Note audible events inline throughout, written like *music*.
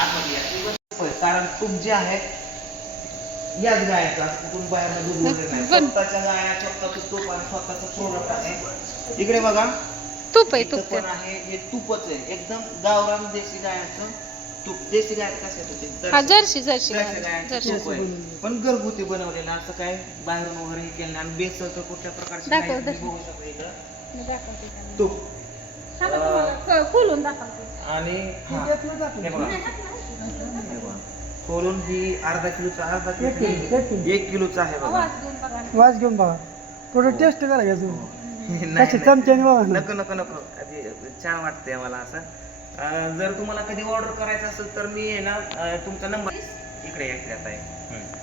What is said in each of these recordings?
आतमध्ये या. कारण तूप जे आहे याच गायचं वगैरे नाही पण- स्वतःच्या गाया स्वतःचं तूप आणि स्वतःचं प्रोडक्ट आहे इकडे बघा तूप आहे इथं तूप पण आहे हे तूपच आहे एकदम गावरान देशी गायाचं तूप देशी गाय कसं येतं ते हा जर्सी. तूप आहे. पण घरगुती बनवलेलं असं काय बाहेरून वगैरे हे केलं नाही आणि बेसन तर कुठल्या प्रकारचं दाखव, नाही. तुम्ही दाखव. बघू शकता इकडं मी दाखवते त्यांना. तूप खोलून दाखवते. आणि हा. हे बघा. हे बघा. खोलून ही अर्धा किलोचा अर्धा एक किलो, एक किलो किलो. एक किलोचा आहे बघा. आवाज देऊन बघा. वाज घेऊन बघा. थोडं टेस्ट करा घ्यायचं नाही, कशी नाही. चमच्याने बघा ना नको नको नको. आधी छान वाटतंय मला असं. अं, जर तुम्हाला कधी ऑर्डर करायचं असेल तर मी आहे ना अं, तुमचा नंबर इकडे आता आहे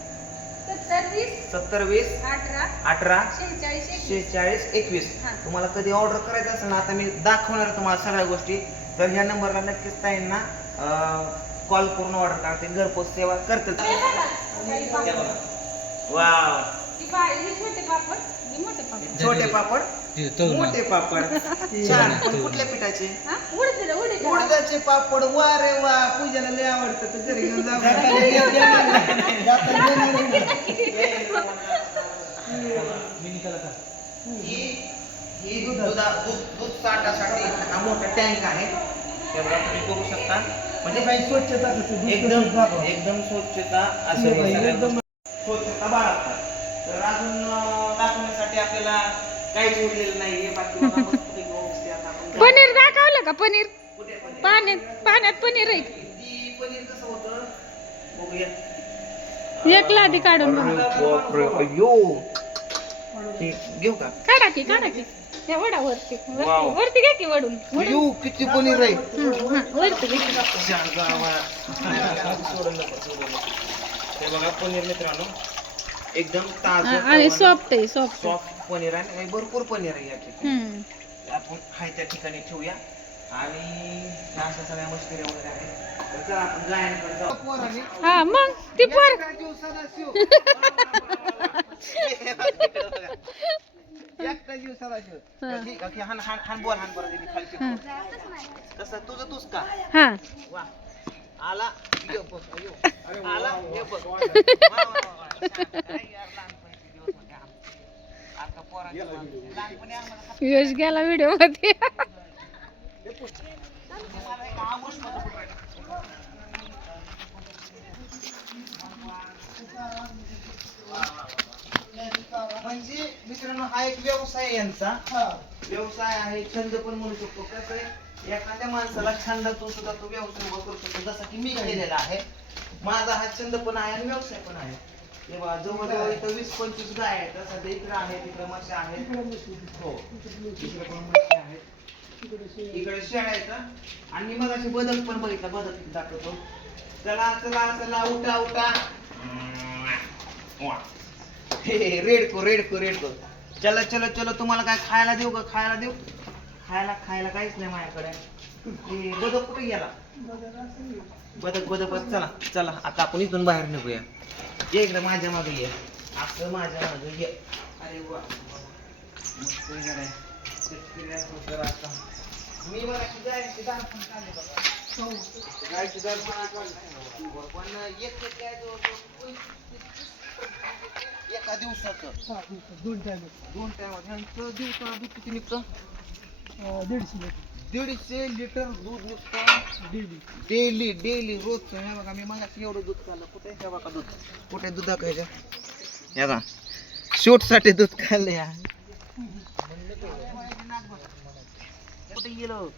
सत्तर वीस सत्तर वीस अठरा अठरा शेहेचाळीस एकवीस. शेहेचाळीस एकवीस हा. तुम्हाला कधी ऑर्डर करायचं असेल ना आता मी दाखवणार तुम्हाला सगळ्या गोष्टी तर ह्या नंबरला नक्कीच ताईंना कॉल करून ऑर्डर करते घरपोच सेवा करते हे बघा, काही पापड. वाव ही बाई, ही छोटे पापड ही मोठे पापड छोटे पापड मोठे पापड छान पण कुठल्या पिठाचे हा उडते उडते उडदाचे पापड वा रे वा पूजाला लय आवडतं तर घरी घेऊन ही ही दुधा दूध दूध साठासाठी हा मोठा टँक आहे. ते बघा तुम्ही बघू शकता. म्हणजे काही स्वच्छता एकदम. एकदम स्वच्छता असं एकदम- स्वच्छता बाळगतात. तर अजून दाखवण्यासाठी आपल्याला काहीच उरलेलं नाहीये बाकी पनीर दाखवलं का पनीर? पाण्यात पाण्यात पनीर आहे. पनीर कसं होतं? बघूया. एक लादी काढून बघा. हे घेऊ का? काढा की काढा की. या वडा वरती. वरती- वाव. वरती घ्या की वडून. किती पनीर आहे हं, हं, वरती घ्या चार. हे बघा पनीर मित्रांनो. एकदम हा, ताजं आणि सॉफ्ट आहे सॉफ्ट सॉफ्ट पनीर आहे. आणि भरपूर पनीर आहे या ठिकाणी. हम्म आपण हाय त्या ठिकाणी ठेवूया. आणि ह्या अशा सगळ्या मस्कऱ्या वगैरे आहेत तर चला आपण गायनकडे जाऊ हा मग ती पोर. *laughs* एकटा जीव सदाशिव. ठीक आहे, हाण हाण हाण बोल खालची कसं तुझं तूच का? हा. वा. आला. ये बघ, अयो. आला बघ. यश गेला व्हिडिओमध्ये एक आमुष होतं कुठं. म्हणजे मित्रांनो हा एक व्यवसाय आहे यांचा. व्यवसाय आहे छंद पण म्हणू शकतो. कसं आहे एखाद्या माणसाला छंदातून सुद्धा तो व्यवसाय उभा करू शकतो. जसा की मी केलेला आहे. माझा हा छंद पण आहे आणि व्यवसाय पण आहे. तेव्हा जवळजवळ इथं वीस पंचवीस गाय आहेत. सध्या इकडे आहेत इकडे म्हशी आहेत. हो. इकडे पण आहेत. इकडे शेळ्या आहेत. आणि मग अशी बदक पण बघितला. बदक दाखवतो. चला चला चला उठा उठा. रेडको रेडको रेडको. चला चलो चलो तुम्हाला काय खायला देऊ का? खायला देऊ? खायला खायला काहीच नाही माझ्याकडे. बदक कुठे गेला? बदक बदक बदक. चला चला आता आपण इथून बाहेर निघूया. ये इकडे माझ्या मागे ये. असं माझ्या मागे ये. अरे वा मी बघा जायची दार पण काढली बघा. जायची दार पण पण एक एक दिवसाचं. दोन टाइम दोन टाइम ह्यांचं दूध किती निघतं? दीडशे लिटर. दीडशे लिटर दूध निघतं. डेली. डेली डेली रोजचं. हे बघा मी मगाशी एवढं दूध काढलं कुठे हे बघा दूध? कुठे दूध दाखवायचं? हे बघा. शूटसाठी दूध काढलं या. कुठे गेलो?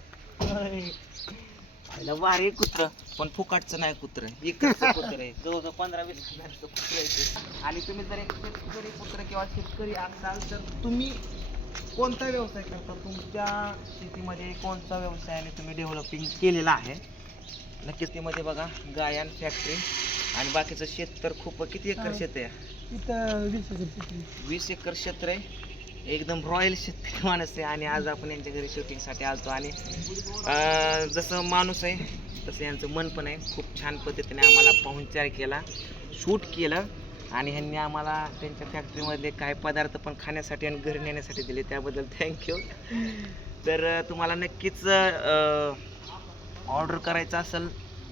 वारे कुत्र. पण फुकाटचं नाही कुत्र. इकडचं कुत्र आहे. जवळजवळ पंधरा वीस हजारचं कुत्र आहे ते. आणि तुम्ही जर एक शेतकरी पुत्र किंवा शेतकरी असाल तर तुम्ही कोणता व्यवसाय करता? तुमच्या शेतीमध्ये कोणता व्यवसायाने तुम्ही डेव्हलपिंग केलेला आहे? नक्कीच त्यामध्ये बघा गायन फॅक्टरी आणि बाकीचं शेत तर खूप किती एकर शेत आहे? इथं वीस हजार. वीस एकर क्षेत्र आहे. एकदम रॉयल शेतकरी *laughs* माणूस आहे आणि आज आपण यांच्या घरी शूटिंगसाठी आलतो आणि जसं माणूस आहे तसं यांचं मन पण आहे. खूप छान पद्धतीने आम्हाला पाहुणचार केला शूट केलं आणि ह्यांनी आम्हाला त्यांच्या फॅक्टरीमधले काही पदार्थ पण खाण्यासाठी आणि घरी नेण्यासाठी दिले. त्याबद्दल थँक्यू तर तुम्हाला नक्कीच ऑर्डर करायचं असेल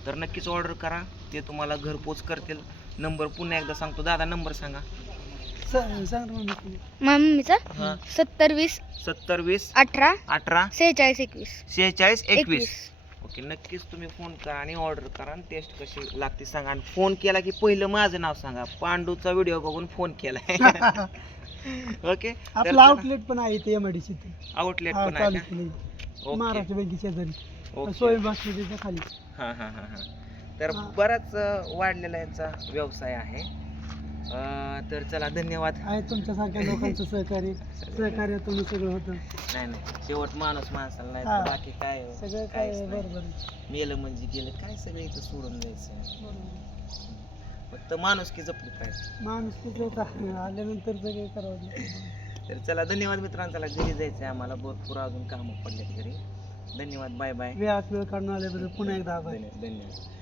तर नक्कीच ऑर्डर करा. ते तुम्हाला घरपोच करतील. नंबर पुन्हा एकदा सांगतो. दादा नंबर सांगा. मम्मीचा? सत्तर वीस सत्तर वीस अठरा अठरा सेहेचाळीस एकवीस. शेहेचाळीस एकवीस. ओके नक्कीच तुम्ही फोन करा आणि ऑर्डर करा आणि टेस्ट कशी लागते सांगा. आणि फोन केला की पहिलं माझं नाव सांगा. पांडूचा व्हिडिओ बघून फोन केलाय ओके आपलं आउटलेट पण आहे इथे M I D C outlet पण आहे महाराष्ट्र बँके शेजारी. ओके सोय बासमतीच्या खाली. हा हा हा हा. तर. बराच वाढलेला यांचा व्यवसाय आहे. अं, तर चला धन्यवाद. आहे तुमच्यासारख्या लोकांचं *laughs* सहकार्य. सहकार्य तुम्ही सगळं होतं. नाही नाही. शेवट माणूस माणसाला नाही हा. तर बाकी काय सगळं काय काहीच नाही. बरोबर आहे. मेलं म्हणजे गेलं. काय सगळं इथं सोडून जायचं बरोबर. फक्त माणूस की जपली पाहिजे. माणूस आल्यानंतर सगळे करावं लागतं. तर चला धन्यवाद मित्रांनो. चला घरी जायचं आहे आम्हाला. भरपूर अजून कामं पडलेत घरी. धन्यवाद. Bye bye. वेळात वेळ काढून आल्याबद्दल पुन्हा एकदा आभार. धन्यवाद धन्यवाद.